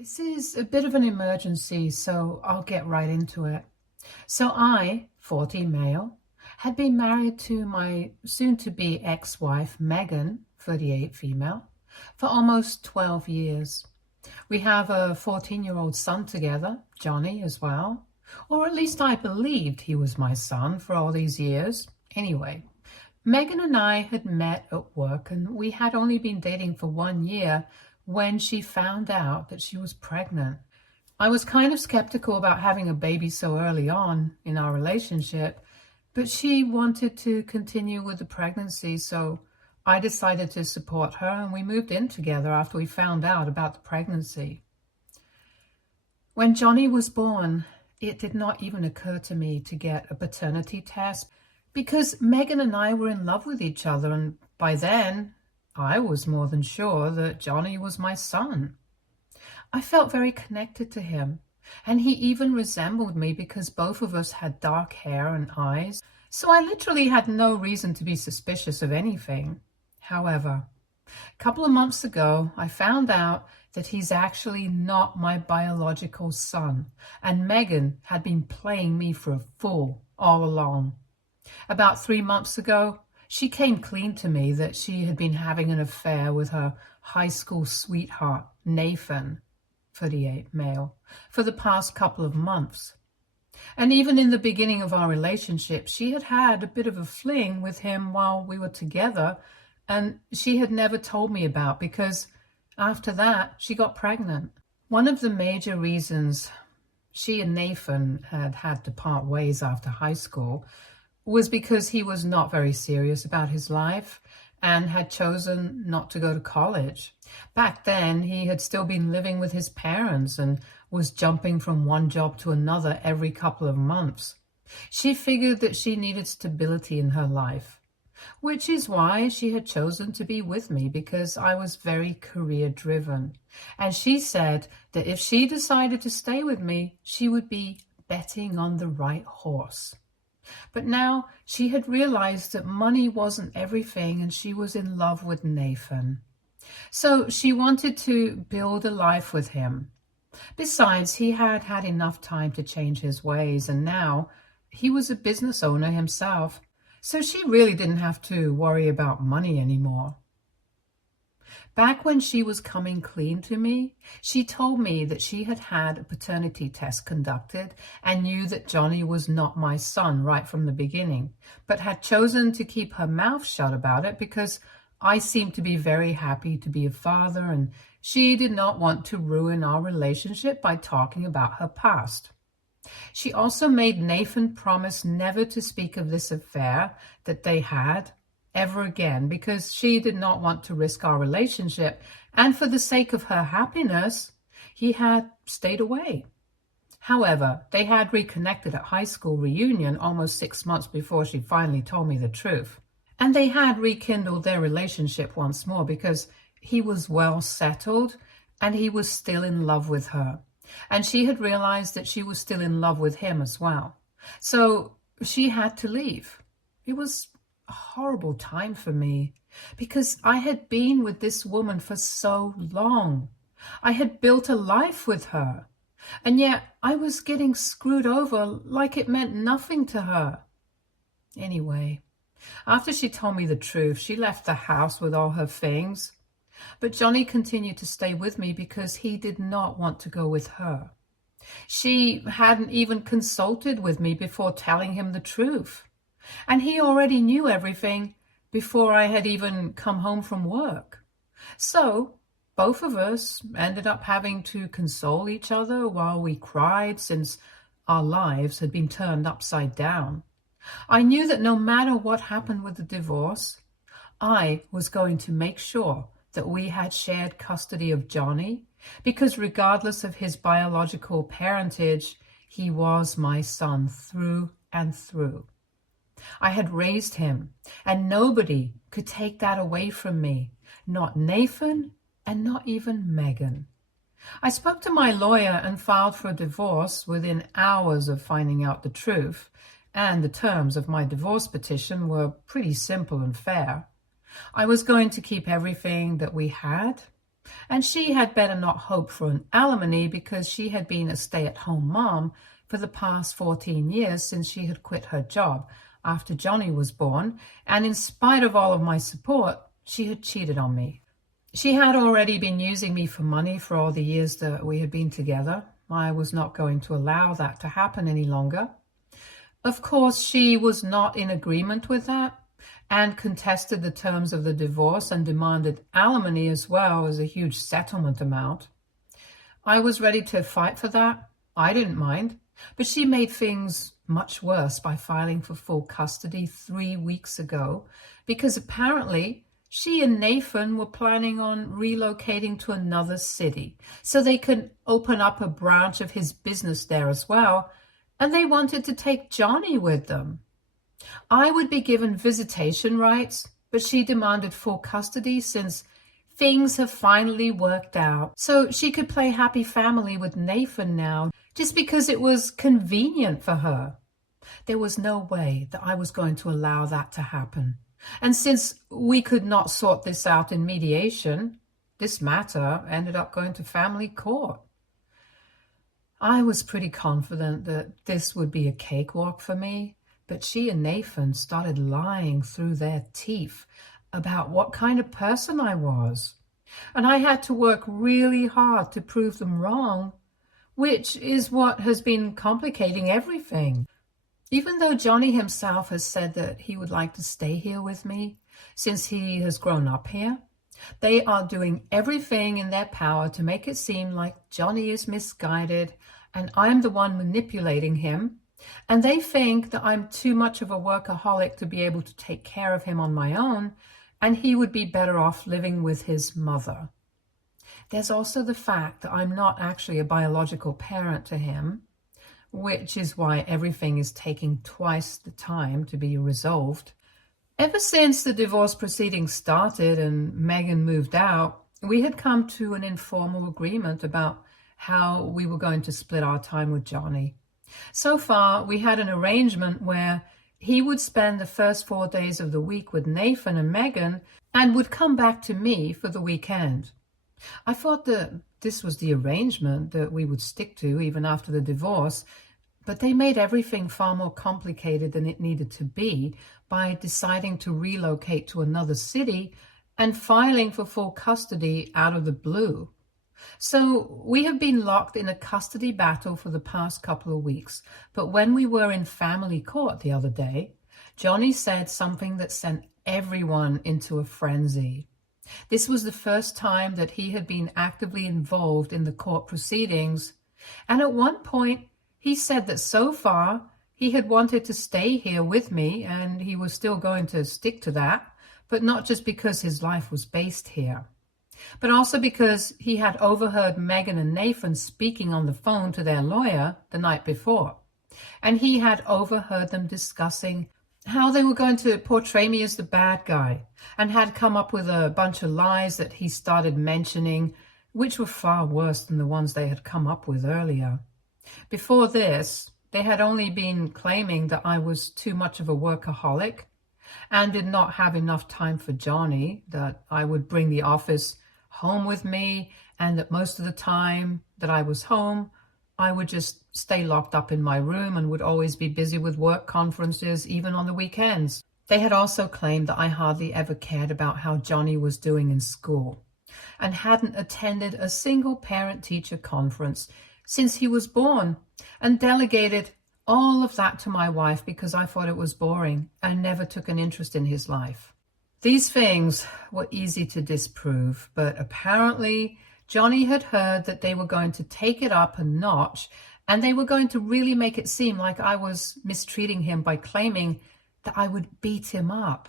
This is a bit of an emergency, so I'll get right into it. So I, 40 male, had been married to my soon-to-be ex-wife, Megan, 38 female, for almost 12 years. We have a 14-year-old son together, Johnny, as well. Or at least I believed he was my son for all these years. Anyway, Megan and I had met at work, and we had only been dating for 1 year when she found out that she was pregnant. I was kind of skeptical about having a baby so early on in our relationship, but she wanted to continue with the pregnancy, so I decided to support her, and we moved in together after we found out about the pregnancy. When Johnny was born, it did not even occur to me to get a paternity test because Megan and I were in love with each other, and by then I was more than sure that Johnny was my son. I felt very connected to him, and he even resembled me because both of us had dark hair and eyes, so I literally had no reason to be suspicious of anything. However, a couple of months ago, I found out that he's actually not my biological son, and Megan had been playing me for a fool all along. About 3 months ago, she came clean to me that she had been having an affair with her high school sweetheart, Nathan, 38 male, for the past couple of months. And even in the beginning of our relationship, she had had a bit of a fling with him while we were together, and she had never told me about because after that, she got pregnant. One of the major reasons she and Nathan had had to part ways after high school was because he was not very serious about his life and had chosen not to go to college. Back then, he had still been living with his parents and was jumping from one job to another every couple of months. She figured that she needed stability in her life, which is why she had chosen to be with me, because I was very career-driven. And she said that if she decided to stay with me, she would be betting on the right horse. But now she had realized that money wasn't everything, and she was in love with Nathan. So she wanted to build a life with him. Besides, he had had enough time to change his ways, and now he was a business owner himself. So she really didn't have to worry about money anymore. Back when she was coming clean to me, she told me that she had had a paternity test conducted and knew that Johnny was not my son right from the beginning, but had chosen to keep her mouth shut about it because I seemed to be very happy to be a father, and she did not want to ruin our relationship by talking about her past. She also made Nathan promise never to speak of this affair that they had ever again because she did not want to risk our relationship, and for the sake of her happiness, he had stayed away. However, they had reconnected at high school reunion almost 6 months before she finally told me the truth. And they had rekindled their relationship once more because he was well settled and he was still in love with her. And she had realized that she was still in love with him as well. So she had to leave. It was a horrible time for me because I had been with this woman for so long. I had built a life with her, and yet I was getting screwed over like it meant nothing to her. Anyway, after she told me the truth, she left the house with all her things. But Johnny continued to stay with me because he did not want to go with her. She hadn't even consulted with me before telling him the truth. And he already knew everything before I had even come home from work. So both of us ended up having to console each other while we cried since our lives had been turned upside down. I knew that no matter what happened with the divorce, I was going to make sure that we had shared custody of Johnny, because regardless of his biological parentage, he was my son through and through. I had raised him, and nobody could take that away from me, not Nathan and not even Megan. I spoke to my lawyer and filed for a divorce within hours of finding out the truth, and the terms of my divorce petition were pretty simple and fair. I was going to keep everything that we had, And she had better not hope for an alimony because she had been a stay-at-home mom for the past 14 years since she had quit her job after Johnny was born, and in spite of all of my support, she had cheated on me. She had already been using me for money for all the years that we had been together. I was not going to allow that to happen any longer. Of course, she was not in agreement with that and contested the terms of the divorce and demanded alimony as well as a huge settlement amount. I was ready to fight for that. I didn't mind, but she made things much worse by filing for full custody 3 weeks ago because apparently she and Nathan were planning on relocating to another city so they could open up a branch of his business there as well, and they wanted to take Johnny with them. I would be given visitation rights, but she demanded full custody since things have finally worked out. So she could play happy family with Nathan now just because it was convenient for her. There was no way that I was going to allow that to happen. And since we could not sort this out in mediation, this matter ended up going to family court. I was pretty confident that this would be a cakewalk for me, but she and Nathan started lying through their teeth about what kind of person I was. And I had to work really hard to prove them wrong, which is what has been complicating everything. Even though Johnny himself has said that he would like to stay here with me since he has grown up here, they are doing everything in their power to make it seem like Johnny is misguided and I'm the one manipulating him, and they think that I'm too much of a workaholic to be able to take care of him on my own, and he would be better off living with his mother. There's also the fact that I'm not actually a biological parent to him, which is why everything is taking twice the time to be resolved. Ever since the divorce proceedings started and Megan moved out, we had come to an informal agreement about how we were going to split our time with Johnny. So far, we had an arrangement where he would spend the first 4 days of the week with Nathan and Megan and would come back to me for the weekend. I thought that this was the arrangement that we would stick to even after the divorce, but they made everything far more complicated than it needed to be by deciding to relocate to another city and filing for full custody out of the blue. So we have been locked in a custody battle for the past couple of weeks, but when we were in family court the other day, Johnny said something that sent everyone into a frenzy. This was the first time that he had been actively involved in the court proceedings, and at one point he said that so far he had wanted to stay here with me and he was still going to stick to that, but not just because his life was based here, but also because he had overheard Megan and Nathan speaking on the phone to their lawyer the night before, and he had overheard them discussing how they were going to portray me as the bad guy, and had come up with a bunch of lies that he started mentioning, which were far worse than the ones they had come up with earlier. Before this, they had only been claiming that I was too much of a workaholic and did not have enough time for Johnny, that I would bring the office home with me, and that most of the time that I was home, I would just stay locked up in my room and would always be busy with work conferences, even on the weekends. They had also claimed that I hardly ever cared about how Johnny was doing in school and hadn't attended a single parent-teacher conference since he was born, and delegated all of that to my wife because I thought it was boring and never took an interest in his life. These things were easy to disprove, but apparently Johnny had heard that they were going to take it up a notch, and they were going to really make it seem like I was mistreating him by claiming that I would beat him up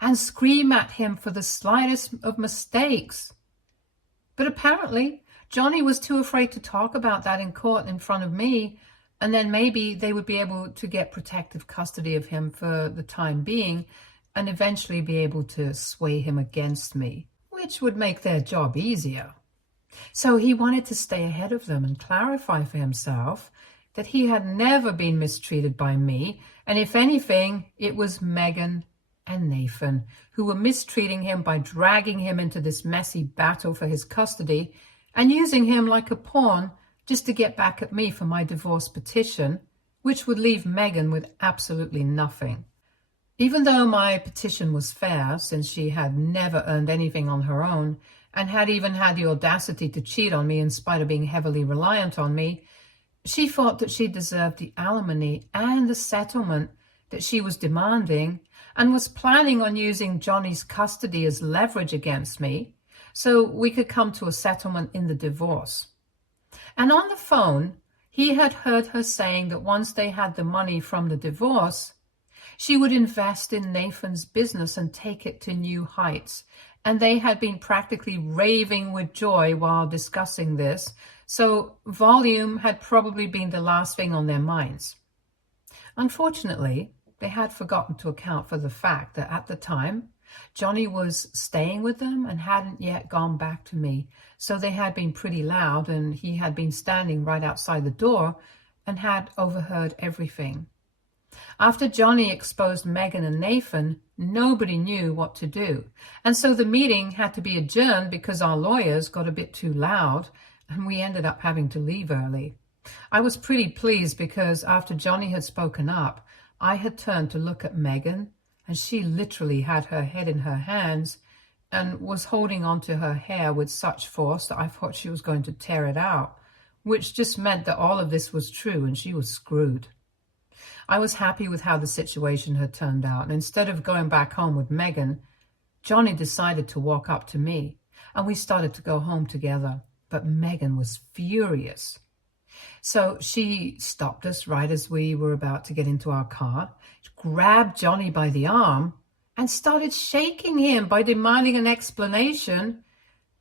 and scream at him for the slightest of mistakes. But apparently Johnny was too afraid to talk about that in court in front of me, and then maybe they would be able to get protective custody of him for the time being and eventually be able to sway him against me, which would make their job easier. So he wanted to stay ahead of them and clarify for himself that he had never been mistreated by me, and if anything, it was Megan and Nathan, who were mistreating him by dragging him into this messy battle for his custody and using him like a pawn just to get back at me for my divorce petition, which would leave Megan with absolutely nothing. Even though my petition was fair, since she had never earned anything on her own and had even had the audacity to cheat on me in spite of being heavily reliant on me, she thought that she deserved the alimony and the settlement that she was demanding and was planning on using Johnny's custody as leverage against me so we could come to a settlement in the divorce. And on the phone, he had heard her saying that once they had the money from the divorce, she would invest in Nathan's business and take it to new heights. And they had been practically raving with joy while discussing this, so volume had probably been the last thing on their minds. Unfortunately, they had forgotten to account for the fact that at the time, Johnny was staying with them and hadn't yet gone back to me, so they had been pretty loud and he had been standing right outside the door and had overheard everything. After Johnny exposed Megan and Nathan, nobody knew what to do, and so the meeting had to be adjourned because our lawyers got a bit too loud and we ended up having to leave early. I was pretty pleased because after Johnny had spoken up, I had turned to look at Megan, and she literally had her head in her hands and was holding onto her hair with such force that I thought she was going to tear it out, which just meant that all of this was true and she was screwed. I was happy with how the situation had turned out, and instead of going back home with Megan, Johnny decided to walk up to me, and we started to go home together, but Megan was furious. So she stopped us right as we were about to get into our car, grabbed Johnny by the arm, and started shaking him by demanding an explanation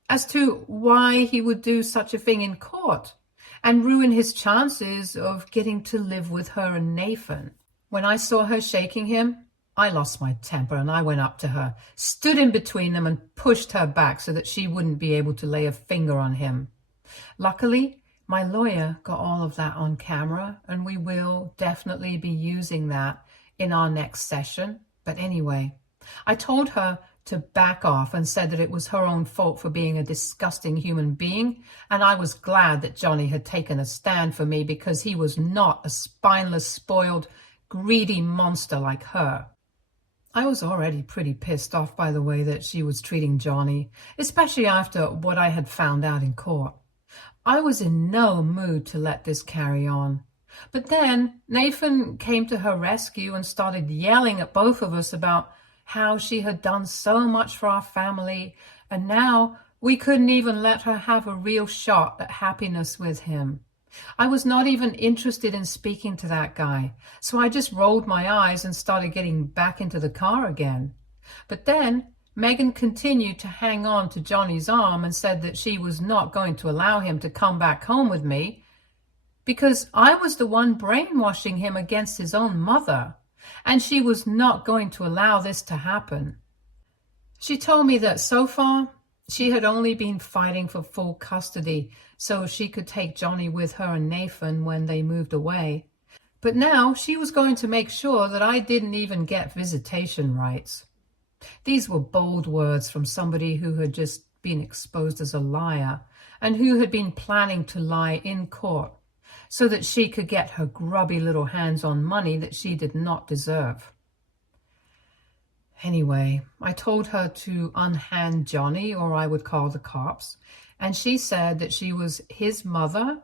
as to why he would do such a thing in court and ruin his chances of getting to live with her and Nathan. When I saw her shaking him, I lost my temper and I went up to her, stood in between them and pushed her back so that she wouldn't be able to lay a finger on him. Luckily, my lawyer got all of that on camera, and we will definitely be using that in our next session. But anyway, I told her to back off and said that it was her own fault for being a disgusting human being, and I was glad that Johnny had taken a stand for me because he was not a spineless, spoiled, greedy monster like her. I was already pretty pissed off by the way that she was treating Johnny, especially after what I had found out in court. I was in no mood to let this carry on. But then Nathan came to her rescue and started yelling at both of us about how she had done so much for our family, and now we couldn't even let her have a real shot at happiness with him. I was not even interested in speaking to that guy, so I just rolled my eyes and started getting back into the car again. But then Megan continued to hang on to Johnny's arm and said that she was not going to allow him to come back home with me because I was the one brainwashing him against his own mother, and she was not going to allow this to happen. She told me that so far she had only been fighting for full custody so she could take Johnny with her and Nathan when they moved away. But now she was going to make sure that I didn't even get visitation rights. These were bold words from somebody who had just been exposed as a liar and who had been planning to lie in court so that she could get her grubby little hands on money that she did not deserve. Anyway, I told her to unhand Johnny or I would call the cops, and she said that she was his mother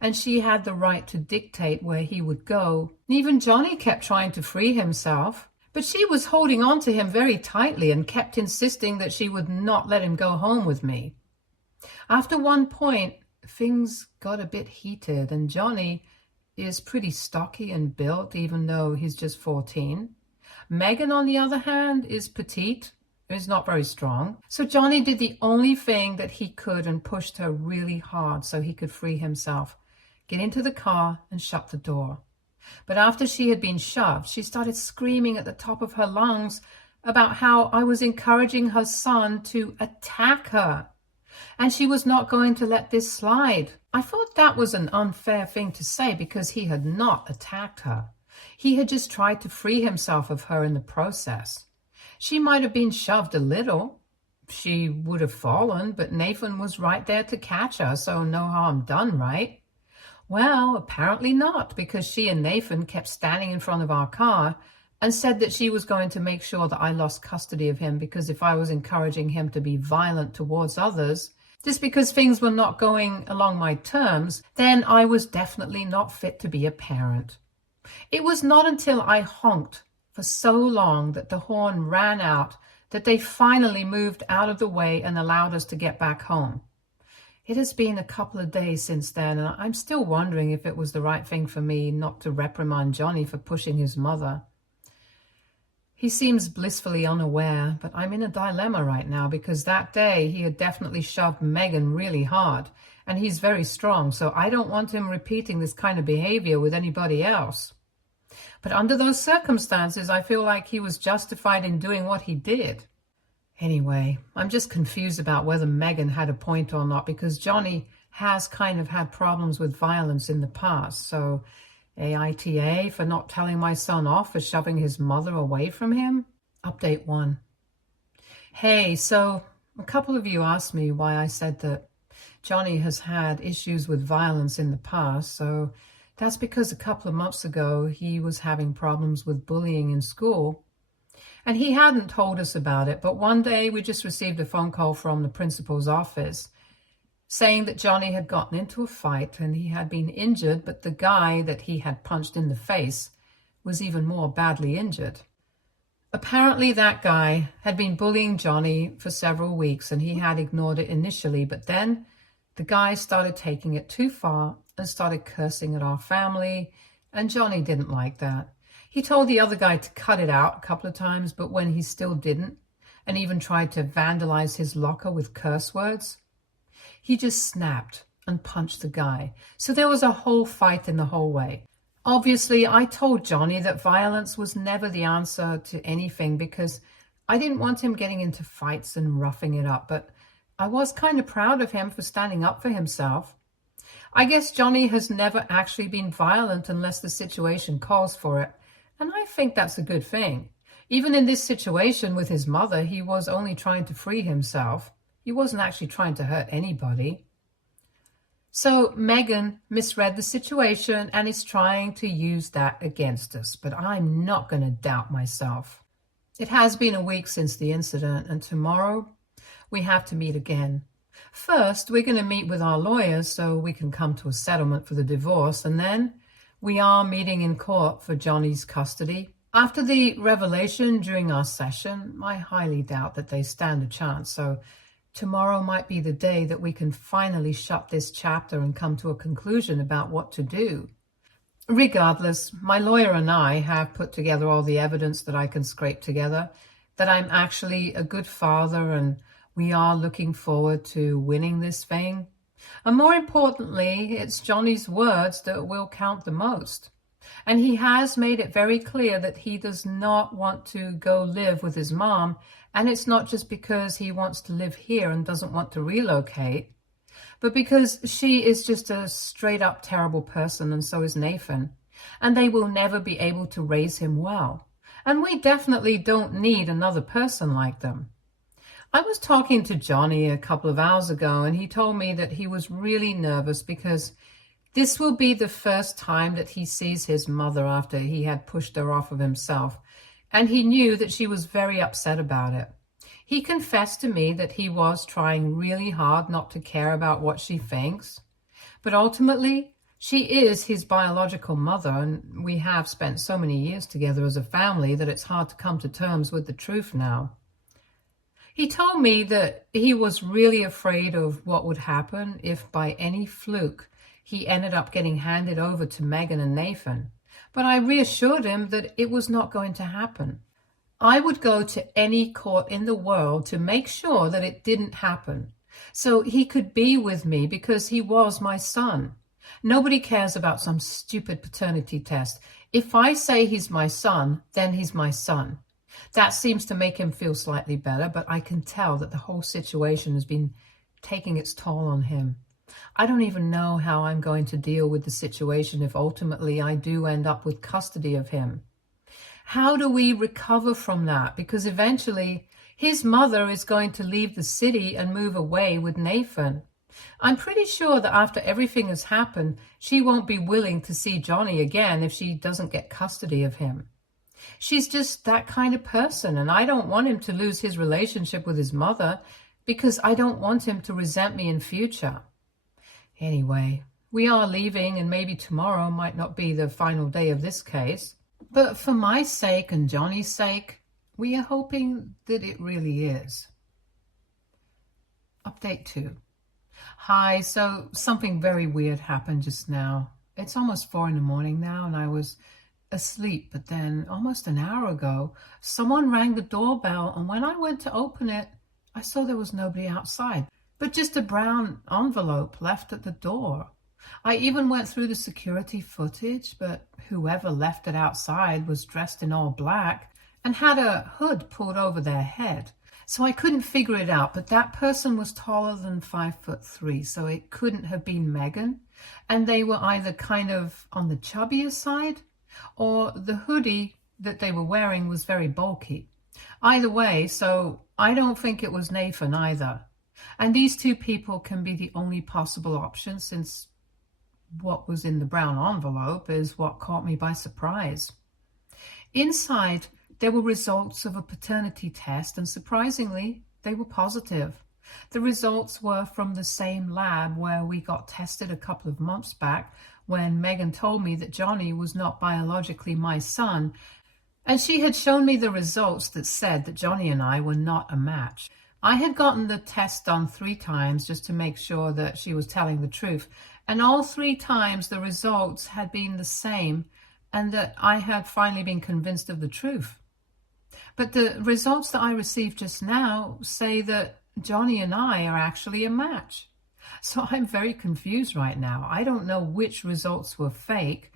and she had the right to dictate where he would go. Even Johnny kept trying to free himself, but she was holding on to him very tightly and kept insisting that she would not let him go home with me. After one point, things got a bit heated, and Johnny is pretty stocky and built, even though he's just 14. Megan, on the other hand, is petite, is not very strong. So Johnny did the only thing that he could and pushed her really hard so he could free himself, get into the car and shut the door. But after she had been shoved, she started screaming at the top of her lungs about how I was encouraging her son to attack her, and she was not going to let this slide. I thought that was an unfair thing to say because he had not attacked her. He had just tried to free himself of her in the process. She might have been shoved a little. She would have fallen, but Nathan was right there to catch her, so no harm done, right? Well, apparently not, because she and Nathan kept standing in front of our car and said that she was going to make sure that I lost custody of him, because if I was encouraging him to be violent towards others, just because things were not going along my terms, then I was definitely not fit to be a parent. It was not until I honked for so long that the horn ran out that they finally moved out of the way and allowed us to get back home. It has been a couple of days since then, and I'm still wondering if it was the right thing for me not to reprimand Johnny for pushing his mother. He seems blissfully unaware, but I'm in a dilemma right now because that day he had definitely shoved Megan really hard, and he's very strong, so I don't want him repeating this kind of behavior with anybody else. But under those circumstances, I feel like he was justified in doing what he did. Anyway, I'm just confused about whether Megan had a point or not, because Johnny has kind of had problems with violence in the past, so aita for not telling my son off for shoving his mother away from him? Update 1. Hey, so a couple of you asked me why I said that Johnny has had issues with violence in the past, so that's because a couple of months ago he was having problems with bullying in school. And he hadn't told us about it, but one day we just received a phone call from the principal's office saying that Johnny had gotten into a fight and he had been injured, but the guy that he had punched in the face was even more badly injured. Apparently that guy had been bullying Johnny for several weeks and he had ignored it initially, but then the guy started taking it too far and started cursing at our family, and Johnny didn't like that. He told the other guy to cut it out a couple of times, but when he still didn't, and even tried to vandalize his locker with curse words, he just snapped and punched the guy. So there was a whole fight in the hallway. Obviously, I told Johnny that violence was never the answer to anything because I didn't want him getting into fights and roughing it up, but I was kind of proud of him for standing up for himself. I guess Johnny has never actually been violent unless the situation calls for it, and I think that's a good thing. Even in this situation with his mother, he was only trying to free himself. He wasn't actually trying to hurt anybody. So Megan misread the situation and is trying to use that against us, but I'm not going to doubt myself. It has been a week since the incident, and tomorrow we have to meet again. First, we're going to meet with our lawyers so we can come to a settlement for the divorce, and then we are meeting in court for Johnny's custody. After the revelation during our session, I highly doubt that they stand a chance, so tomorrow might be the day that we can finally shut this chapter and come to a conclusion about what to do. Regardless, my lawyer and I have put together all the evidence that I can scrape together, that I'm actually a good father and we are looking forward to winning this thing. And more importantly, it's Johnny's words that will count the most. And he has made it very clear that he does not want to go live with his mom. And it's not just because he wants to live here and doesn't want to relocate, but because she is just a straight up terrible person, and so is Nathan. And they will never be able to raise him well. And we definitely don't need another person like them. I was talking to Johnny a couple of hours ago, and he told me that he was really nervous because this will be the first time that he sees his mother after he had pushed her off of himself, and he knew that she was very upset about it. He confessed to me that he was trying really hard not to care about what she thinks, but ultimately, she is his biological mother, and we have spent so many years together as a family that it's hard to come to terms with the truth now. He told me that he was really afraid of what would happen if by any fluke he ended up getting handed over to Megan and Nathan. But I reassured him that it was not going to happen. I would go to any court in the world to make sure that it didn't happen, so he could be with me because he was my son. Nobody cares about some stupid paternity test. If I say he's my son, then he's my son. That seems to make him feel slightly better, but I can tell that the whole situation has been taking its toll on him. I don't even know how I'm going to deal with the situation if ultimately I do end up with custody of him. How do we recover from that? Because eventually his mother is going to leave the city and move away with Nathan. I'm pretty sure that after everything has happened, she won't be willing to see Johnny again if she doesn't get custody of him. She's just that kind of person, and I don't want him to lose his relationship with his mother because I don't want him to resent me in future. Anyway, we are leaving, and maybe tomorrow might not be the final day of this case. But for my sake and Johnny's sake, we are hoping that it really is. Update 2. Hi, so something very weird happened just now. It's almost 4 a.m. now, and I was asleep, but then almost an hour ago, someone rang the doorbell, and when I went to open it, I saw there was nobody outside, but just a brown envelope left at the door. I even went through the security footage, but whoever left it outside was dressed in all black and had a hood pulled over their head. So I couldn't figure it out, but that person was taller than 5'3", so it couldn't have been Megan. And they were either kind of on the chubbier side, or the hoodie that they were wearing was very bulky. Either way, so I don't think it was Nathan either. And these two people can be the only possible option, since what was in the brown envelope is what caught me by surprise. Inside, there were results of a paternity test, and surprisingly, they were positive. The results were from the same lab where we got tested a couple of months back when Megan told me that Johnny was not biologically my son, and she had shown me the results that said that Johnny and I were not a match. I had gotten the test done 3 times just to make sure that she was telling the truth, and all 3 times the results had been the same and that I had finally been convinced of the truth. But the results that I received just now say that Johnny and I are actually a match. So I'm very confused right now. I don't know which results were fake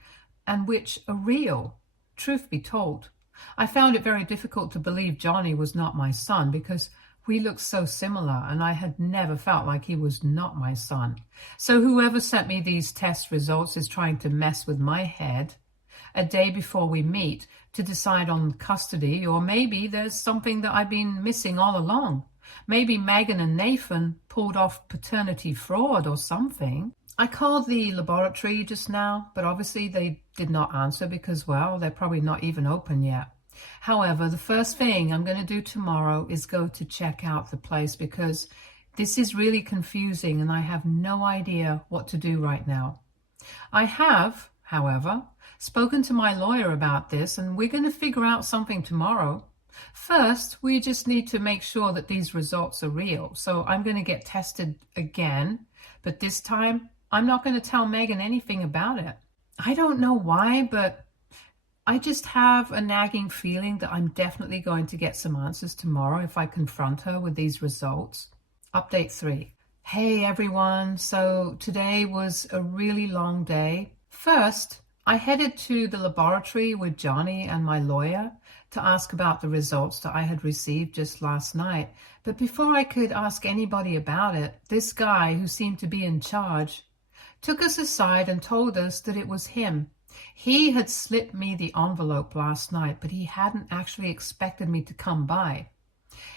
and which are real. Truth be told, I found it very difficult to believe Johnny was not my son because we looked so similar, and I had never felt like he was not my son. So whoever sent me these test results is trying to mess with my head a day before we meet to decide on custody, or maybe there's something that I've been missing all along. Maybe Megan and Nathan pulled off paternity fraud or something. I called the laboratory just now, but obviously they did not answer because, well, they're probably not even open yet. However, the first thing I'm going to do tomorrow is go to check out the place because this is really confusing and I have no idea what to do right now. I have, however, spoken to my lawyer about this, and we're going to figure out something tomorrow. First, we just need to make sure that these results are real. So I'm going to get tested again, but this time I'm not going to tell Megan anything about it. I don't know why, but I just have a nagging feeling that I'm definitely going to get some answers tomorrow if I confront her with these results. Update 3. Hey everyone, so today was a really long day. First, I headed to the laboratory with Johnny and my lawyer to ask about the results that I had received just last night. But before I could ask anybody about it, this guy who seemed to be in charge took us aside and told us that it was him. He had slipped me the envelope last night, but he hadn't actually expected me to come by.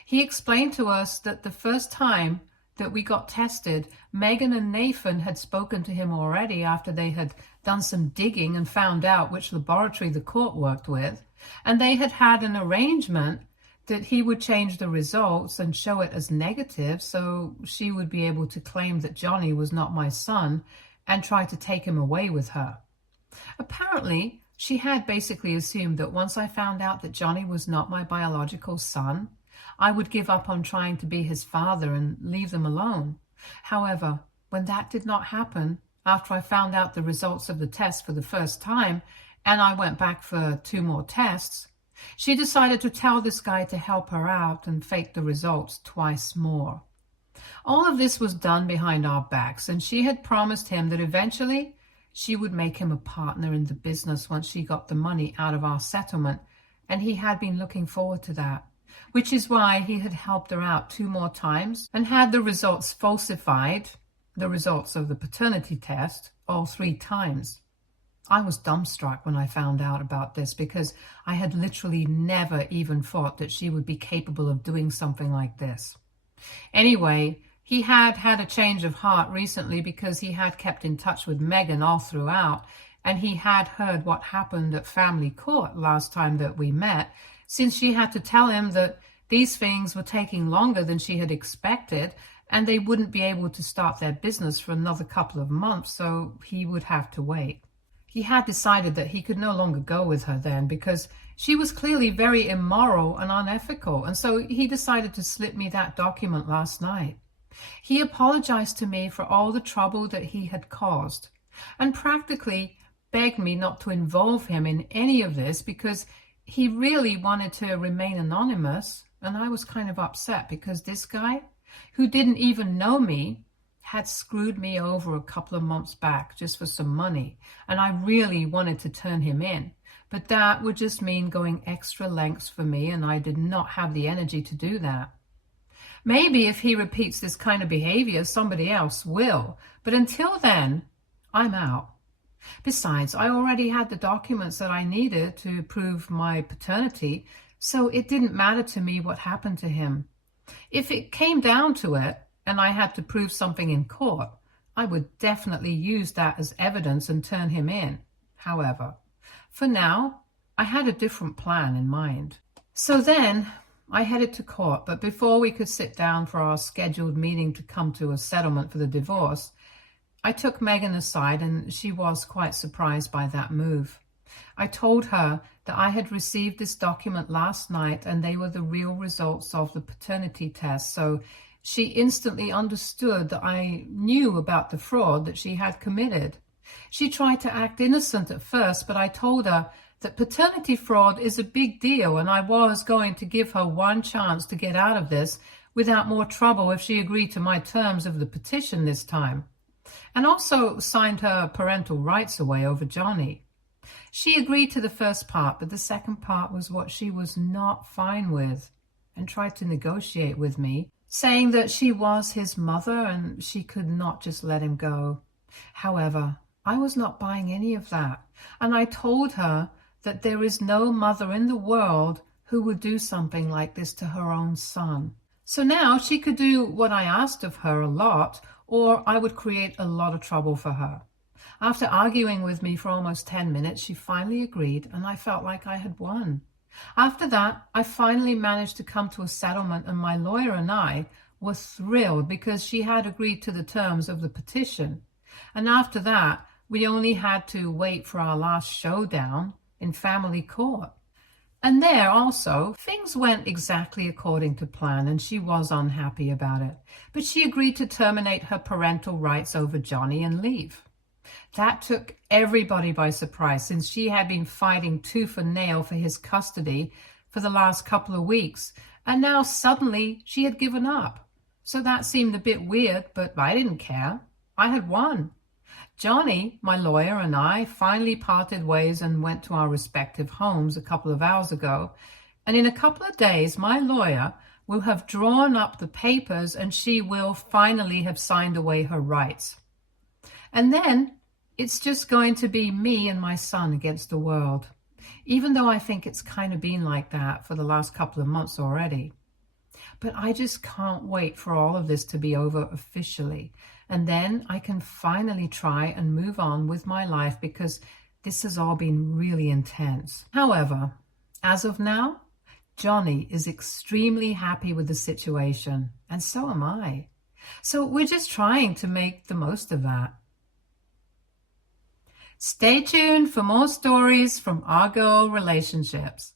He explained to us that the first time that we got tested, Megan and Nathan had spoken to him already after they had done some digging and found out which laboratory the court worked with, and they had had an arrangement that he would change the results and show it as negative so she would be able to claim that Johnny was not my son and try to take him away with her. Apparently, she had basically assumed that once I found out that Johnny was not my biological son, I would give up on trying to be his father and leave them alone. However, when that did not happen, after I found out the results of the test for the first time, and I went back for 2 more tests, she decided to tell this guy to help her out and fake the results twice more. All of this was done behind our backs, and she had promised him that eventually she would make him a partner in the business once she got the money out of our settlement, and he had been looking forward to that, which is why he had helped her out 2 more times and had the results falsified, the results of the paternity test, all 3 times. I was dumbstruck when I found out about this because I had literally never even thought that she would be capable of doing something like this. Anyway, he had had a change of heart recently because he had kept in touch with Megan all throughout, and he had heard what happened at family court last time that we met, since she had to tell him that these things were taking longer than she had expected, and they wouldn't be able to start their business for another couple of months, so he would have to wait. He had decided that he could no longer go with her then because she was clearly very immoral and unethical, and so he decided to slip me that document last night. He apologized to me for all the trouble that he had caused and practically begged me not to involve him in any of this because he really wanted to remain anonymous, and I was kind of upset because this guy, who didn't even know me, had screwed me over a couple of months back just for some money, and I really wanted to turn him in. But that would just mean going extra lengths for me, and I did not have the energy to do that. Maybe if he repeats this kind of behavior, somebody else will, but until then, I'm out. Besides, I already had the documents that I needed to prove my paternity, so it didn't matter to me what happened to him. If it came down to it, and I had to prove something in court, I would definitely use that as evidence and turn him in. However, for now, I had a different plan in mind. So then I headed to court, but before we could sit down for our scheduled meeting to come to a settlement for the divorce, I took Megan aside, and she was quite surprised by that move. I told her that I had received this document last night and they were the real results of the paternity test, so she instantly understood that I knew about the fraud that she had committed. She tried to act innocent at first, but I told her that paternity fraud is a big deal and I was going to give her one chance to get out of this without more trouble if she agreed to my terms of the petition this time, and also signed her parental rights away over Johnny. She agreed to the first part, but the second part was what she was not fine with, and tried to negotiate with me, saying that she was his mother and she could not just let him go. However, I was not buying any of that, and I told her that there is no mother in the world who would do something like this to her own son. So now she could do what I asked of her a lot, or I would create a lot of trouble for her. After arguing with me for almost 10 minutes, she finally agreed, and I felt like I had won. After that, I finally managed to come to a settlement, and my lawyer and I were thrilled because she had agreed to the terms of the petition. And after that, we only had to wait for our last showdown in family court. And there also, things went exactly according to plan, and she was unhappy about it. But she agreed to terminate her parental rights over Johnny and leave. That took everybody by surprise, since she had been fighting tooth and nail for his custody for the last couple of weeks, and now suddenly she had given up. So that seemed a bit weird, but I didn't care. I had won. Johnny, my lawyer, and I finally parted ways and went to our respective homes a couple of hours ago, and in a couple of days my lawyer will have drawn up the papers and she will finally have signed away her rights. And then it's just going to be me and my son against the world, even though I think it's kind of been like that for the last couple of months already. But I just can't wait for all of this to be over officially, and then I can finally try and move on with my life because this has all been really intense. However, as of now, Johnny is extremely happy with the situation, and so am I. So we're just trying to make the most of that. Stay tuned for more stories from our girl relationships.